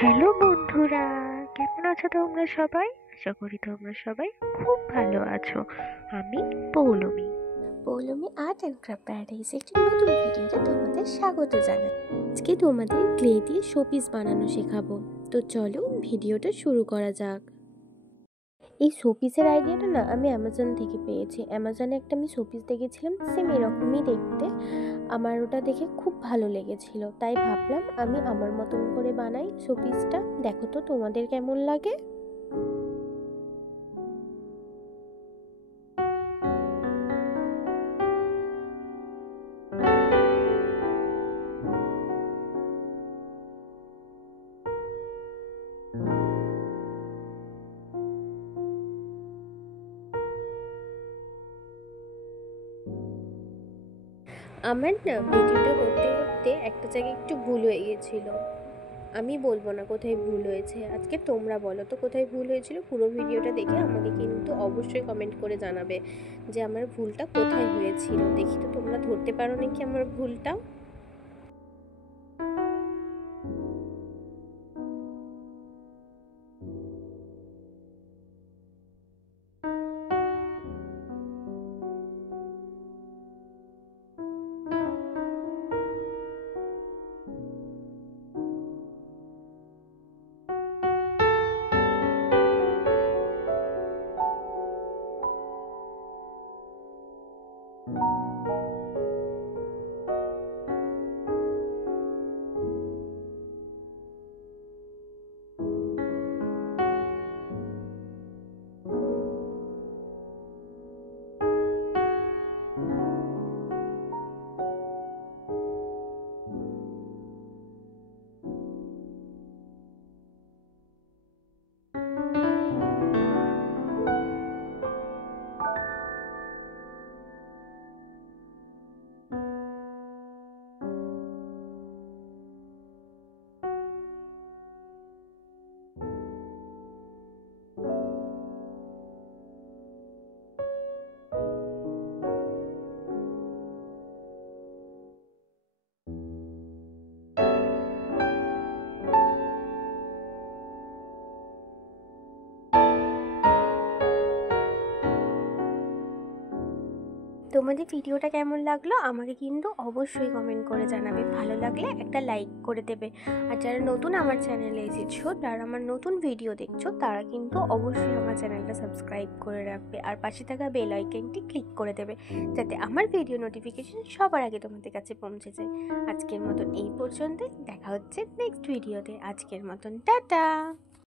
Hello বন্ধুরা, কেমন আছো তোমরা সবাই? আশা করি তোমরা সবাই খুব ভালো আছো। আমি Paulami. Paulami Art and Craft Paradise একটি নতুন ভিডিওতে তোমাদের স্বাগত জানাই। আজকে তোমাদের ক্লে দিয়ে শোপিস বানানো শেখাবো। তো চলো ভিডিওটা শুরু করা যাক। এই শোপিসের আইডিয়াটা না আমি অ্যামাজন থেকে পেয়েছি। অ্যামাজনে একটা আমি শোপিস দেখেছিলাম, সেম এরকমই দেখতে। আমার ওটা দেখে খুব ভালো লেগেছিল, তাই ভাবলাম আমি আমার মতন করে বানাই শোপিসটা। দেখো তো তোমাদের কেমন লাগে। আমার না ভিডিওটা করতে করতে একটা জায়গায় একটু ভুল হয়ে গিয়েছিল। আমি বলবো না কোথায় ভুল হয়েছে, আজকে তোমরা বলো তো কোথায় ভুল হয়েছিল। পুরো ভিডিওটা দেখে আমাকে কিন্তু অবশ্যই কমেন্ট করে জানাবে যে আমার ভুলটা কোথায় হয়েছিল। দেখি তো তোমরা ধরতে পারো নাকি আমার ভুলটা। তোমাদের ভিডিওটা কেমন লাগলো আমাকে কিন্তু অবশ্যই কমেন্ট করে জানাবে। ভালো লাগলে একটা লাইক করে দেবে। আর যারা নতুন আমার চ্যানেলে এসেছো, যারা আমার নতুন ভিডিও দেখছো, তারা কিন্তু অবশ্যই আমার চ্যানেলটা সাবস্ক্রাইব করে রাখবে আর পাশে থাকা বেল আইকনটি ক্লিক করে দেবে, যাতে আমার ভিডিও নোটিফিকেশন সবার আগে তোমাদের কাছে পৌঁছে যায়। আজকের মতন এই পর্যন্তই, দেখা হচ্ছে নেক্সট ভিডিওতে। আজকের মতন টাটা।